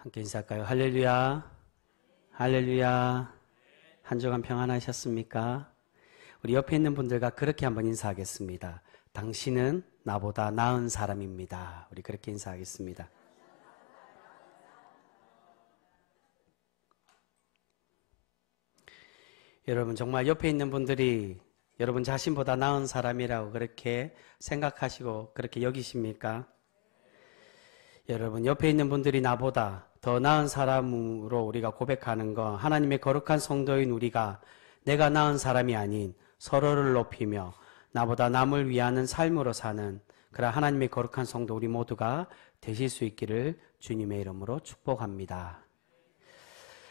함께 인사할까요? 할렐루야, 할렐루야. 한 주간 평안하셨습니까? 우리 옆에 있는 분들과 그렇게 한번 인사하겠습니다. 당신은 나보다 나은 사람입니다. 우리 그렇게 인사하겠습니다. 여러분, 정말 옆에 있는 분들이 여러분 자신보다 나은 사람이라고 그렇게 생각하시고 그렇게 여기십니까? 여러분, 옆에 있는 분들이 나보다 더 나은 사람으로 우리가 고백하는 거, 하나님의 거룩한 성도인 우리가 내가 나은 사람이 아닌 서로를 높이며 나보다 남을 위하는 삶으로 사는 그런 하나님의 거룩한 성도 우리 모두가 되실 수 있기를 주님의 이름으로 축복합니다.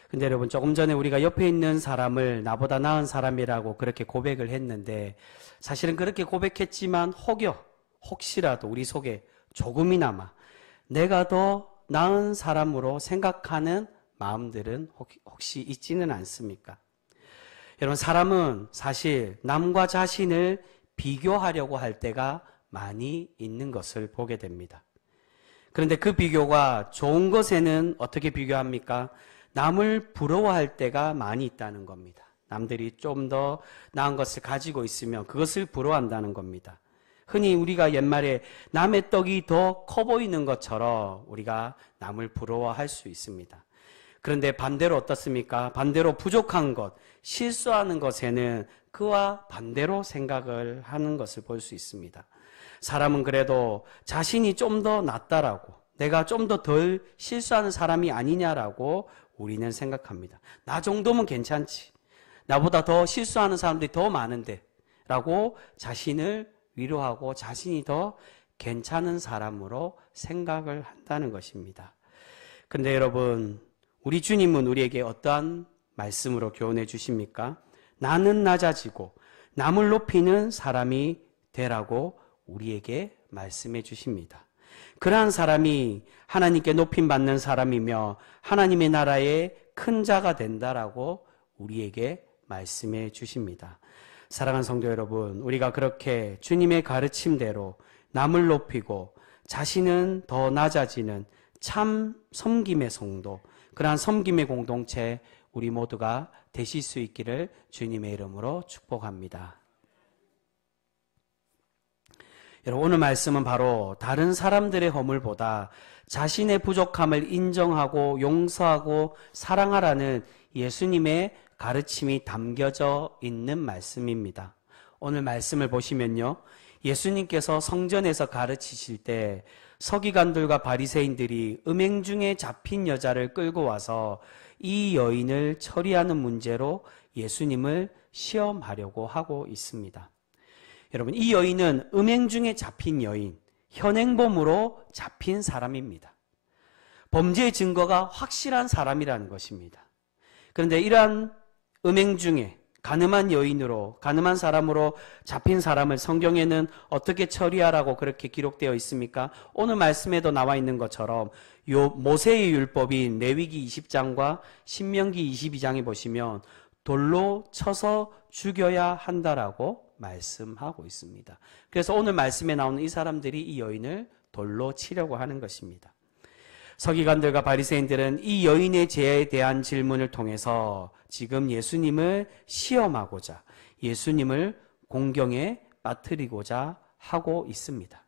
근데 여러분, 조금 전에 우리가 옆에 있는 사람을 나보다 나은 사람이라고 그렇게 고백을 했는데, 사실은 그렇게 고백했지만 혹시라도 우리 속에 조금이나마 내가 더 나은 사람으로 생각하는 마음들은 혹시 있지는 않습니까? 여러분, 사람은 사실 남과 자신을 비교하려고 할 때가 많이 있는 것을 보게 됩니다. 그런데 그 비교가 좋은 것에는 어떻게 비교합니까? 남을 부러워할 때가 많이 있다는 겁니다. 남들이 좀 더 나은 것을 가지고 있으면 그것을 부러워한다는 겁니다. 흔히 우리가 옛말에 남의 떡이 더 커 보이는 것처럼 우리가 남을 부러워할 수 있습니다. 그런데 반대로 어떻습니까? 반대로 부족한 것, 실수하는 것에는 그와 반대로 생각을 하는 것을 볼 수 있습니다. 사람은 그래도 자신이 좀 더 낫다라고, 내가 좀 더 덜 실수하는 사람이 아니냐라고 우리는 생각합니다. 나 정도면 괜찮지. 나보다 더 실수하는 사람들이 더 많은데 라고 자신을 위로하고 자신이 더 괜찮은 사람으로 생각을 한다는 것입니다. 그런데 여러분, 우리 주님은 우리에게 어떠한 말씀으로 교훈해 주십니까? 나는 낮아지고 남을 높이는 사람이 되라고 우리에게 말씀해 주십니다. 그러한 사람이 하나님께 높임받는 사람이며 하나님의 나라의 큰 자가 된다라고 우리에게 말씀해 주십니다. 사랑하는 성도 여러분, 우리가 그렇게 주님의 가르침대로 남을 높이고 자신은 더 낮아지는 참 섬김의 성도, 그러한 섬김의 공동체 우리 모두가 되실 수 있기를 주님의 이름으로 축복합니다. 여러분, 오늘 말씀은 바로 다른 사람들의 허물보다 자신의 부족함을 인정하고 용서하고 사랑하라는 예수님의 가르침이 담겨져 있는 말씀입니다. 오늘 말씀을 보시면요, 예수님께서 성전에서 가르치실 때 서기관들과 바리새인들이 음행 중에 잡힌 여자를 끌고 와서 이 여인을 처리하는 문제로 예수님을 시험하려고 하고 있습니다. 여러분, 이 여인은 음행 중에 잡힌 여인, 현행범으로 잡힌 사람입니다. 범죄의 증거가 확실한 사람이라는 것입니다. 그런데 이러한 음행 중에 가늠한 여인으로, 가늠한 사람으로 잡힌 사람을 성경에는 어떻게 처리하라고 그렇게 기록되어 있습니까? 오늘 말씀에도 나와 있는 것처럼 모세의 율법인 레위기 20장과 신명기 22장에 보시면 돌로 쳐서 죽여야 한다라고 말씀하고 있습니다. 그래서 오늘 말씀에 나오는 이 사람들이 이 여인을 돌로 치려고 하는 것입니다. 서기관들과 바리새인들은 이 여인의 죄에 대한 질문을 통해서 지금 예수님을 시험하고자, 예수님을 공경에 빠뜨리고자 하고 있습니다.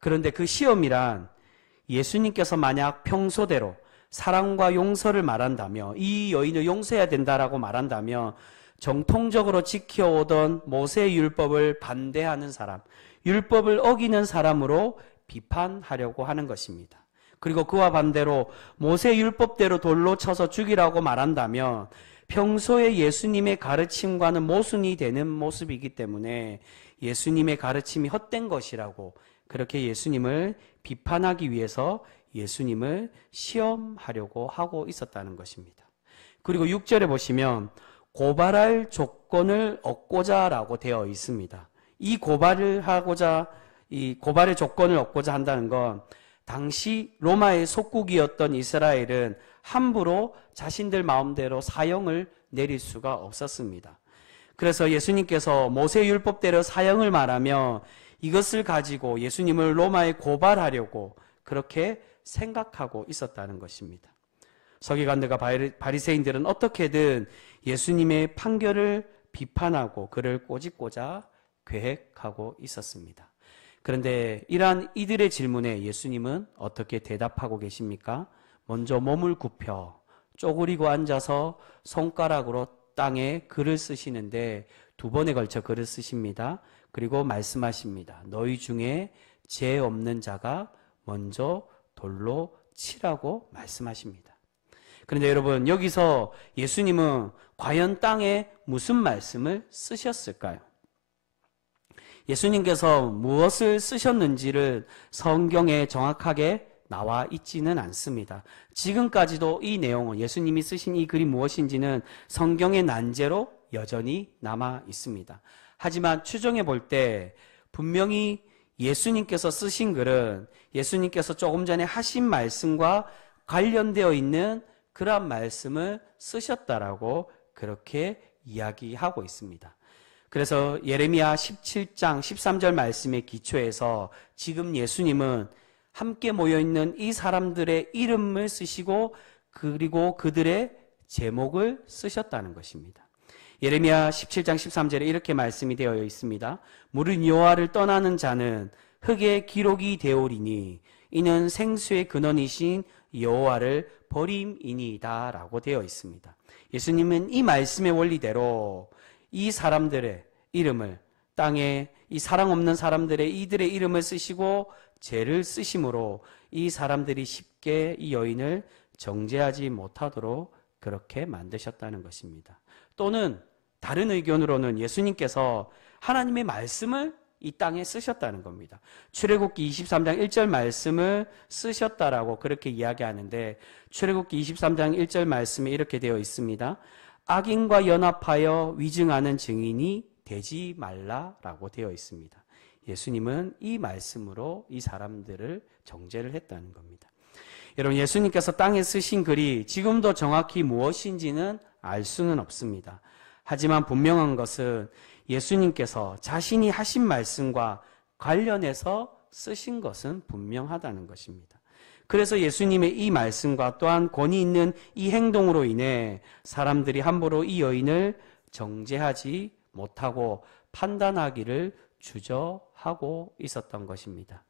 그런데 그 시험이란 예수님께서 만약 평소대로 사랑과 용서를 말한다며, 이 여인을 용서해야 된다라고 말한다면 정통적으로 지켜오던 모세의 율법을 반대하는 사람, 율법을 어기는 사람으로 비판하려고 하는 것입니다. 그리고 그와 반대로 모세 율법대로 돌로 쳐서 죽이라고 말한다면 평소에 예수님의 가르침과는 모순이 되는 모습이기 때문에 예수님의 가르침이 헛된 것이라고 그렇게 예수님을 비판하기 위해서 예수님을 시험하려고 하고 있었다는 것입니다. 그리고 6절에 보시면 고발할 조건을 얻고자라고 되어 있습니다. 이 고발의 조건을 얻고자 한다는 건 당시 로마의 속국이었던 이스라엘은 함부로 자신들 마음대로 사형을 내릴 수가 없었습니다. 그래서 예수님께서 모세율법대로 사형을 말하며 이것을 가지고 예수님을 로마에 고발하려고 그렇게 생각하고 있었다는 것입니다. 서기관들과 바리새인들은 어떻게든 예수님의 판결을 비판하고 그를 꼬집고자 계획하고 있었습니다. 그런데 이러한 이들의 질문에 예수님은 어떻게 대답하고 계십니까? 먼저 몸을 굽혀 쪼그리고 앉아서 손가락으로 땅에 글을 쓰시는데 2번에 걸쳐 글을 쓰십니다. 그리고 말씀하십니다. 너희 중에 죄 없는 자가 먼저 돌로 치라고 말씀하십니다. 그런데 여러분, 여기서 예수님은 과연 땅에 무슨 말씀을 쓰셨을까요? 예수님께서 무엇을 쓰셨는지를 성경에 정확하게 나와 있지는 않습니다. 지금까지도 이 내용은, 예수님이 쓰신 이 글이 무엇인지는 성경의 난제로 여전히 남아 있습니다. 하지만 추정해 볼 때 분명히 예수님께서 쓰신 글은 예수님께서 조금 전에 하신 말씀과 관련되어 있는 그러한 말씀을 쓰셨다라고 그렇게 이야기하고 있습니다. 그래서 예레미야 17장 13절 말씀의 기초에서 지금 예수님은 함께 모여있는 이 사람들의 이름을 쓰시고 그리고 그들의 제목을 쓰셨다는 것입니다. 예레미야 17장 13절에 이렇게 말씀이 되어 있습니다. 무릇 여호와를 떠나는 자는 흙의 기록이 되오리니 이는 생수의 근원이신 여호와를 버림이니이다 라고 되어 있습니다. 예수님은 이 말씀의 원리대로 이 사람들의 이름을, 땅에 이 사랑 없는 사람들의 이들의 이름을 쓰시고 죄를 쓰심으로 이 사람들이 쉽게 이 여인을 정죄하지 못하도록 그렇게 만드셨다는 것입니다. 또는 다른 의견으로는 예수님께서 하나님의 말씀을 이 땅에 쓰셨다는 겁니다. 출애굽기 23장 1절 말씀을 쓰셨다라고 그렇게 이야기하는데, 출애굽기 23장 1절 말씀에 이렇게 되어 있습니다. 악인과 연합하여 위증하는 증인이 되지 말라라고 되어 있습니다. 예수님은 이 말씀으로 이 사람들을 정죄를 했다는 겁니다. 여러분, 예수님께서 땅에 쓰신 글이 지금도 정확히 무엇인지는 알 수는 없습니다. 하지만 분명한 것은 예수님께서 자신이 하신 말씀과 관련해서 쓰신 것은 분명하다는 것입니다. 그래서 예수님의 이 말씀과 또한 권위 있는 이 행동으로 인해 사람들이 함부로 이 여인을 정죄하지 못하고 판단하기를 주저하고 있었던 것입니다.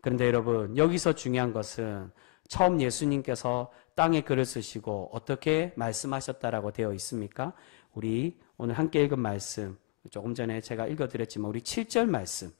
그런데 여러분, 여기서 중요한 것은 처음 예수님께서 땅에 글을 쓰시고 어떻게 말씀하셨다라고 되어 있습니까? 우리 오늘 함께 읽은 말씀, 조금 전에 제가 읽어드렸지만 우리 7절 말씀,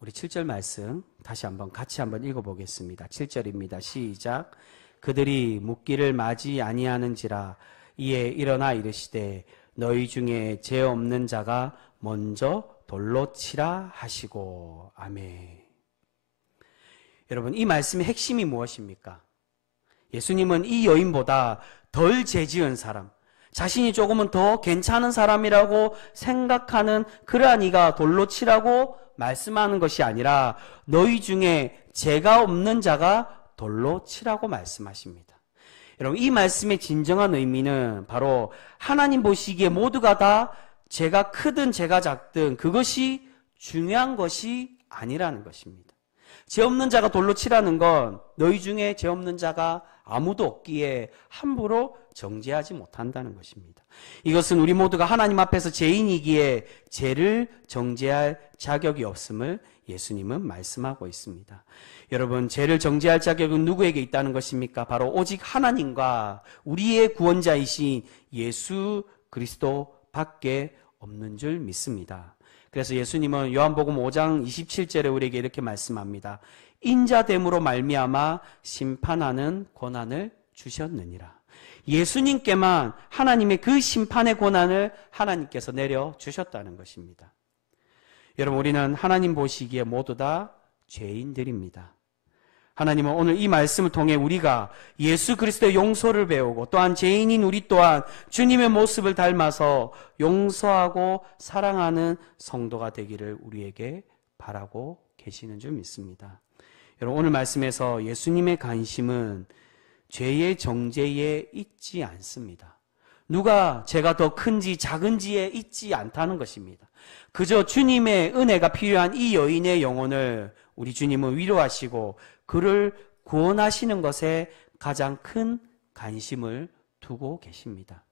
우리 7절 말씀 다시 같이 한번 읽어보겠습니다. 7절입니다. 시작. 그들이 묻기를 마지 아니하는지라 이에 일어나 이르시되 너희 중에 죄 없는 자가 먼저 돌로 치라 하시고. 아멘. 여러분, 이 말씀의 핵심이 무엇입니까? 예수님은 이 여인보다 덜 죄 지은 사람, 자신이 조금은 더 괜찮은 사람이라고 생각하는 그러한 이가 돌로 치라고 말씀하는 것이 아니라 너희 중에 죄가 없는 자가 돌로 치라고 말씀하십니다. 여러분, 이 말씀의 진정한 의미는 바로 하나님 보시기에 모두가 다 죄가 크든 죄가 작든 그것이 중요한 것이 아니라는 것입니다. 죄 없는 자가 돌로 치라는 건 너희 중에 죄 없는 자가 아무도 없기에 함부로 정죄하지 못한다는 것입니다. 이것은 우리 모두가 하나님 앞에서 죄인이기에 죄를 정죄할 자격이 없음을 예수님은 말씀하고 있습니다. 여러분, 죄를 정죄할 자격은 누구에게 있다는 것입니까? 바로 오직 하나님과 우리의 구원자이신 예수 그리스도 밖에 없는 줄 믿습니다. 그래서 예수님은 요한복음 5장 27절에 우리에게 이렇게 말씀합니다. 인자됨으로 말미암아 심판하는 권한을 주셨느니라. 예수님께만 하나님의 그 심판의 권한을 하나님께서 내려주셨다는 것입니다. 여러분, 우리는 하나님 보시기에 모두 다 죄인들입니다. 하나님은 오늘 이 말씀을 통해 우리가 예수 그리스도의 용서를 배우고 또한 죄인인 우리 또한 주님의 모습을 닮아서 용서하고 사랑하는 성도가 되기를 우리에게 바라고 계시는 줄 믿습니다. 여러분, 오늘 말씀에서 예수님의 관심은 죄의 정죄에 있지 않습니다. 누가 죄가 더 큰지 작은지에 있지 않다는 것입니다. 그저 주님의 은혜가 필요한 이 여인의 영혼을 우리 주님은 위로하시고 그를 구원하시는 것에 가장 큰 관심을 두고 계십니다.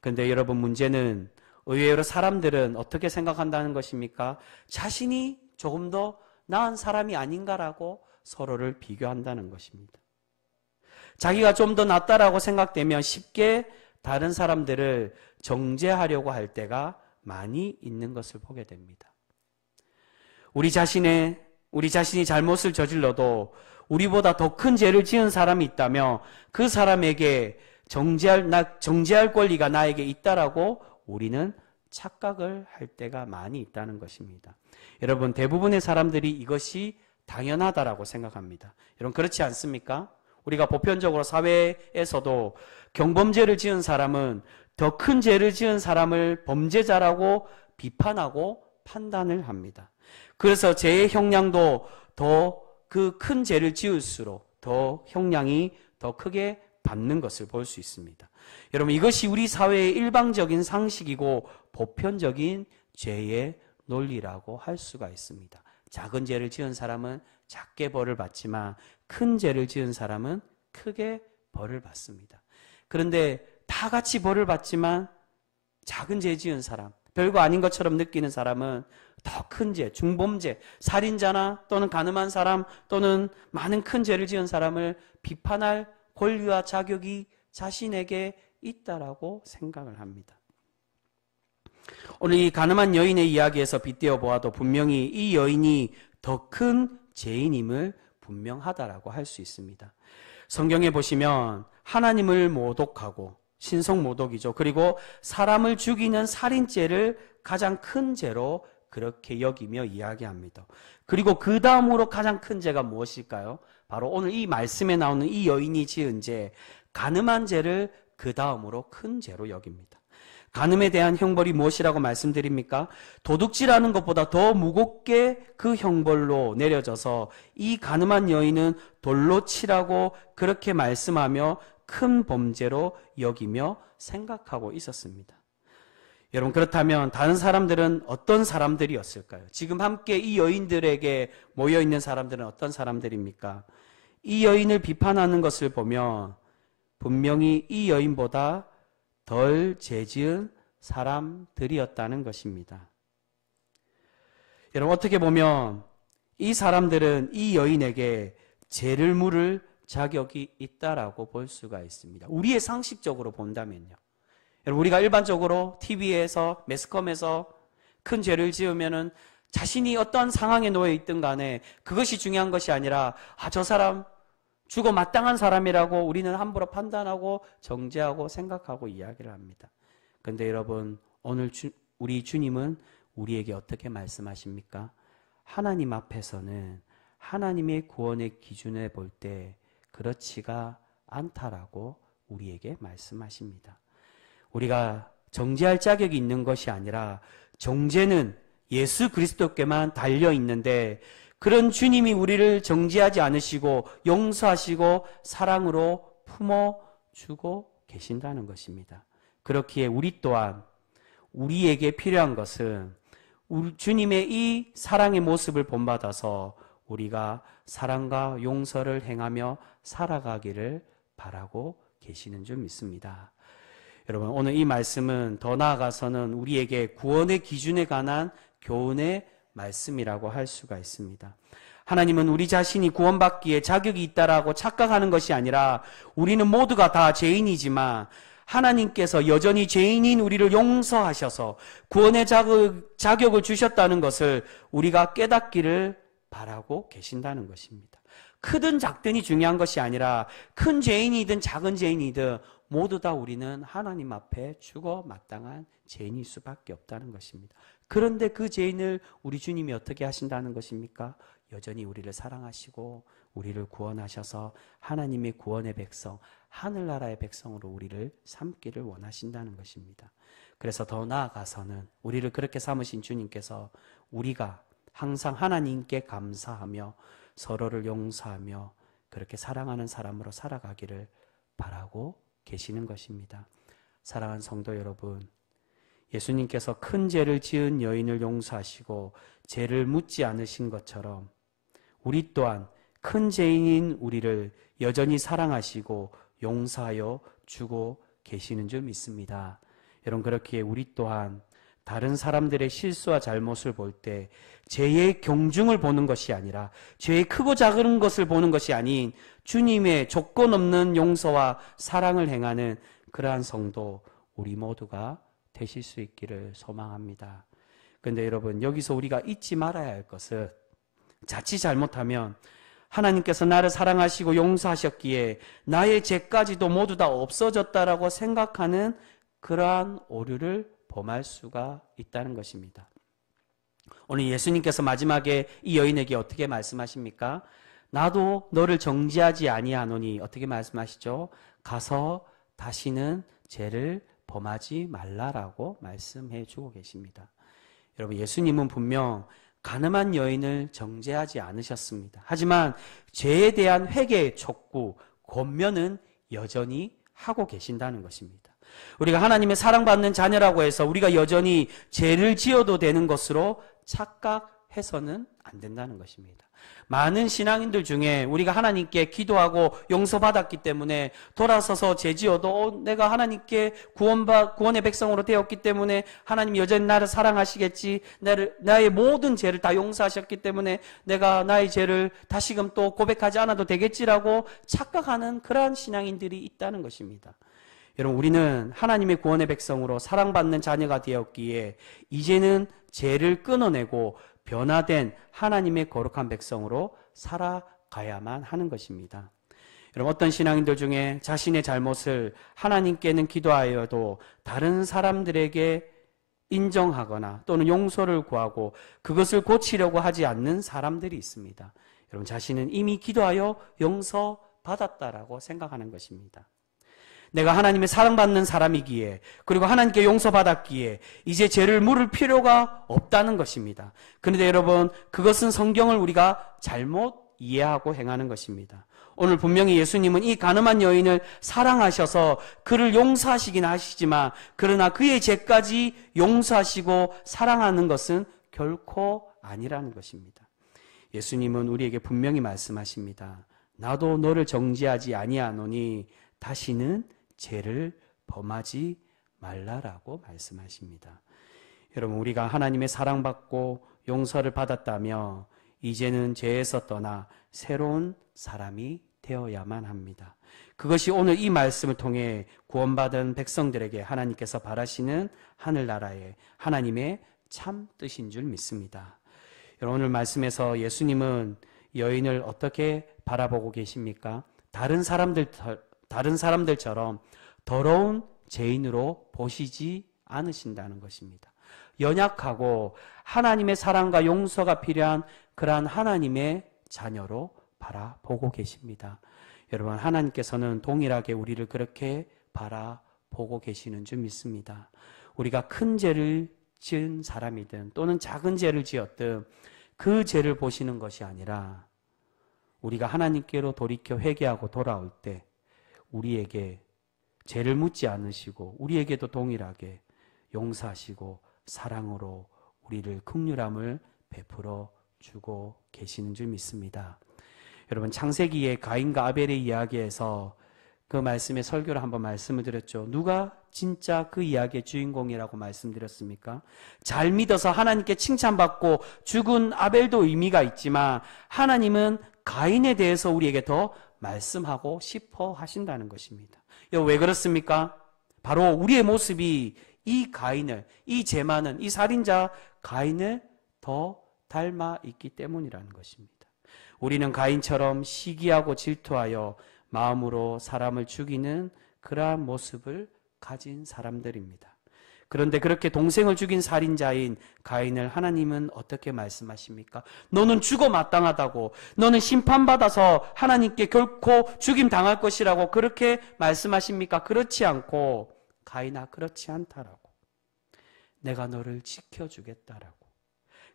그런데 여러분, 문제는 의외로 사람들은 어떻게 생각한다는 것입니까? 자신이 조금 더 나은 사람이 아닌가라고 서로를 비교한다는 것입니다. 자기가 좀 더 낫다라고 생각되면 쉽게 다른 사람들을 정죄하려고 할 때가 많이 있는 것을 보게 됩니다. 우리 자신이 잘못을 저질러도 우리보다 더 큰 죄를 지은 사람이 있다면 그 사람에게 정죄할 권리가 나에게 있다라고 우리는 착각을 할 때가 많이 있다는 것입니다. 여러분, 대부분의 사람들이 이것이 당연하다라고 생각합니다. 여러분, 그렇지 않습니까? 우리가 보편적으로 사회에서도 경범죄를 지은 사람은 더 큰 죄를 지은 사람을 범죄자라고 비판하고 판단을 합니다. 그래서 죄의 형량도 더 그 큰 죄를 지을수록 더 형량이 더 크게 받는 것을 볼 수 있습니다. 여러분, 이것이 우리 사회의 일방적인 상식이고 보편적인 죄의 논리라고 할 수가 있습니다. 작은 죄를 지은 사람은 작게 벌을 받지만 큰 죄를 지은 사람은 크게 벌을 받습니다. 그런데 다 같이 벌을 받지만 작은 죄 지은 사람, 별거 아닌 것처럼 느끼는 사람은 더 큰 죄, 중범죄, 살인자나 또는 간음한 사람 또는 많은 큰 죄를 지은 사람을 비판할 권리와 자격이 자신에게 있다라고 생각을 합니다. 오늘 이 가늠한 여인의 이야기에서 빗대어 보아도 분명히 이 여인이 더 큰 죄인임을 분명하다라고 할 수 있습니다. 성경에 보시면 하나님을 모독하고 신성모독이죠. 그리고 사람을 죽이는 살인죄를 가장 큰 죄로 그렇게 여기며 이야기합니다. 그리고 그 다음으로 가장 큰 죄가 무엇일까요? 바로 오늘 이 말씀에 나오는 이 여인이 지은 죄, 간음한 죄를 그 다음으로 큰 죄로 여깁니다. 간음에 대한 형벌이 무엇이라고 말씀드립니까? 도둑질하는 것보다 더 무겁게 그 형벌로 내려져서 이 간음한 여인은 돌로 치라고 그렇게 말씀하며 큰 범죄로 여기며 생각하고 있었습니다. 여러분, 그렇다면 다른 사람들은 어떤 사람들이었을까요? 지금 함께 이 여인들에게 모여있는 사람들은 어떤 사람들입니까? 이 여인을 비판하는 것을 보면 분명히 이 여인보다 덜 죄지은 사람들이었다는 것입니다. 여러분, 어떻게 보면 이 사람들은 이 여인에게 죄를 물을 자격이 있다라고 볼 수가 있습니다. 우리의 상식적으로 본다면요. 여러분, 우리가 일반적으로 TV에서 매스컴에서 큰 죄를 지으면은 자신이 어떤 상황에 놓여 있든 간에 그것이 중요한 것이 아니라 저 사람 죽어 마땅한 사람이라고 우리는 함부로 판단하고 정죄하고 생각하고 이야기를 합니다. 그런데 여러분, 오늘 우리 주님은 우리에게 어떻게 말씀하십니까? 하나님 앞에서는 하나님의 구원의 기준에 볼 때 그렇지가 않다라고 우리에게 말씀하십니다. 우리가 정죄할 자격이 있는 것이 아니라 정죄는 예수 그리스도께만 달려 있는데 그런 주님이 우리를 정죄하지 않으시고 용서하시고 사랑으로 품어주고 계신다는 것입니다. 그렇기에 우리 또한 우리에게 필요한 것은 주님의 이 사랑의 모습을 본받아서 우리가 사랑과 용서를 행하며 살아가기를 바라고 계시는 줄 믿습니다. 여러분, 오늘 이 말씀은 더 나아가서는 우리에게 구원의 기준에 관한 교훈의 말씀이라고 할 수가 있습니다. 하나님은 우리 자신이 구원받기에 자격이 있다라고 착각하는 것이 아니라 우리는 모두가 다 죄인이지만 하나님께서 여전히 죄인인 우리를 용서하셔서 구원의 자격을 주셨다는 것을 우리가 깨닫기를 바라고 계신다는 것입니다. 크든 작든이 중요한 것이 아니라 큰 죄인이든 작은 죄인이든 모두 다 우리는 하나님 앞에 죽어 마땅한 죄인일 수밖에 없다는 것입니다. 그런데 그 죄인을 우리 주님이 어떻게 하신다는 것입니까? 여전히 우리를 사랑하시고 우리를 구원하셔서 하나님의 구원의 백성, 하늘나라의 백성으로 우리를 삼기를 원하신다는 것입니다. 그래서 더 나아가서는 우리를 그렇게 삼으신 주님께서 우리가 항상 하나님께 감사하며 서로를 용서하며 그렇게 사랑하는 사람으로 살아가기를 바라고 계시는 것입니다. 사랑하는 성도 여러분, 예수님께서 큰 죄를 지은 여인을 용서하시고 죄를 묻지 않으신 것처럼 우리 또한 큰 죄인인 우리를 여전히 사랑하시고 용서하여 주고 계시는 줄 믿습니다. 여러분, 그렇기에 우리 또한 다른 사람들의 실수와 잘못을 볼 때 죄의 경중을 보는 것이 아니라 죄의 크고 작은 것을 보는 것이 아닌 주님의 조건 없는 용서와 사랑을 행하는 그러한 성도 우리 모두가 되실 수 있기를 소망합니다. 그런데 여러분, 여기서 우리가 잊지 말아야 할 것은 자칫 잘못하면 하나님께서 나를 사랑하시고 용서하셨기에 나의 죄까지도 모두 다 없어졌다라고 생각하는 그러한 오류를 범할 수가 있다는 것입니다. 오늘 예수님께서 마지막에 이 여인에게 어떻게 말씀하십니까? 나도 너를 정죄하지 아니하노니 어떻게 말씀하시죠? 가서 다시는 죄를 범하지 말라라고 말씀해 주고 계십니다. 여러분, 예수님은 분명 가늠한 여인을 정죄하지 않으셨습니다. 하지만 죄에 대한 회개의 촉구, 권면은 여전히 하고 계신다는 것입니다. 우리가 하나님의 사랑받는 자녀라고 해서 우리가 여전히 죄를 지어도 되는 것으로 착각해서는 안 된다는 것입니다. 많은 신앙인들 중에 우리가 하나님께 기도하고 용서받았기 때문에 돌아서서 죄지어도 내가 하나님께 구원의 백성으로 되었기 때문에 하나님 여전히 나를 사랑하시겠지, 나의 모든 죄를 다 용서하셨기 때문에 내가 나의 죄를 다시금 또 고백하지 않아도 되겠지라고 착각하는 그러한 신앙인들이 있다는 것입니다. 여러분, 우리는 하나님의 구원의 백성으로 사랑받는 자녀가 되었기에 이제는 죄를 끊어내고 변화된 하나님의 거룩한 백성으로 살아가야만 하는 것입니다. 여러분, 어떤 신앙인들 중에 자신의 잘못을 하나님께는 기도하여도 다른 사람들에게 인정하거나 또는 용서를 구하고 그것을 고치려고 하지 않는 사람들이 있습니다. 여러분, 자신은 이미 기도하여 용서받았다라고 생각하는 것입니다. 내가 하나님의 사랑받는 사람이기에, 그리고 하나님께 용서받았기에 이제 죄를 물을 필요가 없다는 것입니다. 그런데 여러분, 그것은 성경을 우리가 잘못 이해하고 행하는 것입니다. 오늘 분명히 예수님은 이 가늠한 여인을 사랑하셔서 그를 용서하시긴 하시지만, 그러나 그의 죄까지 용서하시고 사랑하는 것은 결코 아니라는 것입니다. 예수님은 우리에게 분명히 말씀하십니다. 나도 너를 정죄하지 아니하노니 다시는 죄를 범하지 말라라고 말씀하십니다. 여러분, 우리가 하나님의 사랑받고 용서를 받았다며 이제는 죄에서 떠나 새로운 사람이 되어야만 합니다. 그것이 오늘 이 말씀을 통해 구원받은 백성들에게 하나님께서 바라시는 하늘나라의 하나님의 참 뜻인 줄 믿습니다. 여러분, 오늘 말씀에서 예수님은 여인을 어떻게 바라보고 계십니까? 다른 사람들처럼 더러운 죄인으로 보시지 않으신다는 것입니다. 연약하고 하나님의 사랑과 용서가 필요한 그러한 하나님의 자녀로 바라보고 계십니다. 여러분, 하나님께서는 동일하게 우리를 그렇게 바라보고 계시는 줄 믿습니다. 우리가 큰 죄를 지은 사람이든 또는 작은 죄를 지었든 그 죄를 보시는 것이 아니라 우리가 하나님께로 돌이켜 회개하고 돌아올 때 우리에게 죄를 묻지 않으시고 우리에게도 동일하게 용서하시고 사랑으로 우리를 긍휼함을 베풀어 주고 계시는 줄 믿습니다. 여러분, 창세기의 가인과 아벨의 이야기에서 그 말씀의 설교를 한번 말씀을 드렸죠. 누가 진짜 그 이야기의 주인공이라고 말씀드렸습니까? 잘 믿어서 하나님께 칭찬받고 죽은 아벨도 의미가 있지만 하나님은 가인에 대해서 우리에게 더 말씀하고 싶어 하신다는 것입니다. 왜 그렇습니까? 바로 우리의 모습이 이 가인을, 이 죄 많은 이 살인자 가인을 더 닮아 있기 때문이라는 것입니다. 우리는 가인처럼 시기하고 질투하여 마음으로 사람을 죽이는 그러한 모습을 가진 사람들입니다. 그런데 그렇게 동생을 죽인 살인자인 가인을 하나님은 어떻게 말씀하십니까? 너는 죽어 마땅하다고, 너는 심판받아서 하나님께 결코 죽임 당할 것이라고 그렇게 말씀하십니까? 그렇지 않고, 가인아, 그렇지 않다라고, 내가 너를 지켜주겠다라고,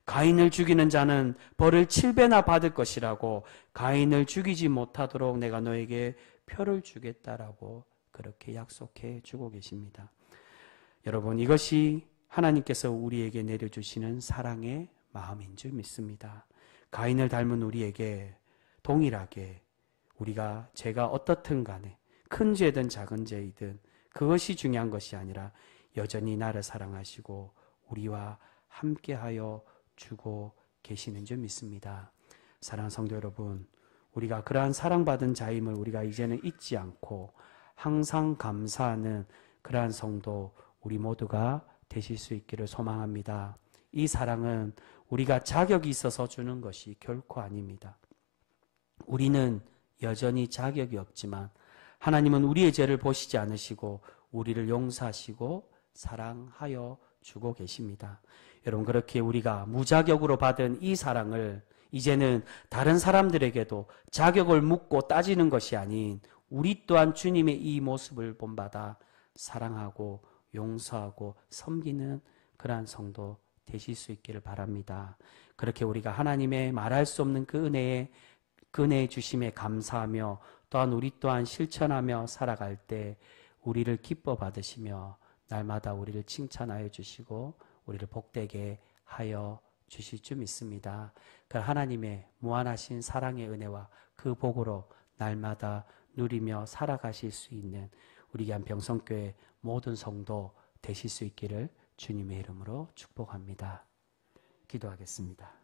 가인을 죽이는 자는 벌을 7배나 받을 것이라고, 가인을 죽이지 못하도록 내가 너에게 표를 주겠다라고 그렇게 약속해 주고 계십니다. 여러분, 이것이 하나님께서 우리에게 내려주시는 사랑의 마음인 줄 믿습니다. 가인을 닮은 우리에게 동일하게 우리가 죄가 어떻든 간에 큰 죄든 작은 죄이든 그것이 중요한 것이 아니라 여전히 나를 사랑하시고 우리와 함께하여 주고 계시는 줄 믿습니다. 사랑하는 성도 여러분, 우리가 그러한 사랑받은 자임을 우리가 이제는 잊지 않고 항상 감사하는 그러한 성도 우리 모두가 되실 수 있기를 소망합니다. 이 사랑은 우리가 자격이 있어서 주는 것이 결코 아닙니다. 우리는 여전히 자격이 없지만 하나님은 우리의 죄를 보시지 않으시고 우리를 용서하시고 사랑하여 주고 계십니다. 여러분, 그렇게 우리가 무자격으로 받은 이 사랑을 이제는 다른 사람들에게도 자격을 묻고 따지는 것이 아닌 우리 또한 주님의 이 모습을 본받아 사랑하고 용서하고 섬기는 그러한 성도 되실 수 있기를 바랍니다. 그렇게 우리가 하나님의 말할 수 없는 그 은혜의 주심에 감사하며 또한 우리 또한 실천하며 살아갈 때 우리를 기뻐 받으시며 날마다 우리를 칭찬하여 주시고 우리를 복되게 하여 주실 줄 믿습니다. 그 하나님의 무한하신 사랑의 은혜와 그 복으로 날마다 누리며 살아가실 수 있는 우리 귀한 병성교회 모든 성도 되실 수 있기를 주님의 이름으로 축복합니다. 기도하겠습니다.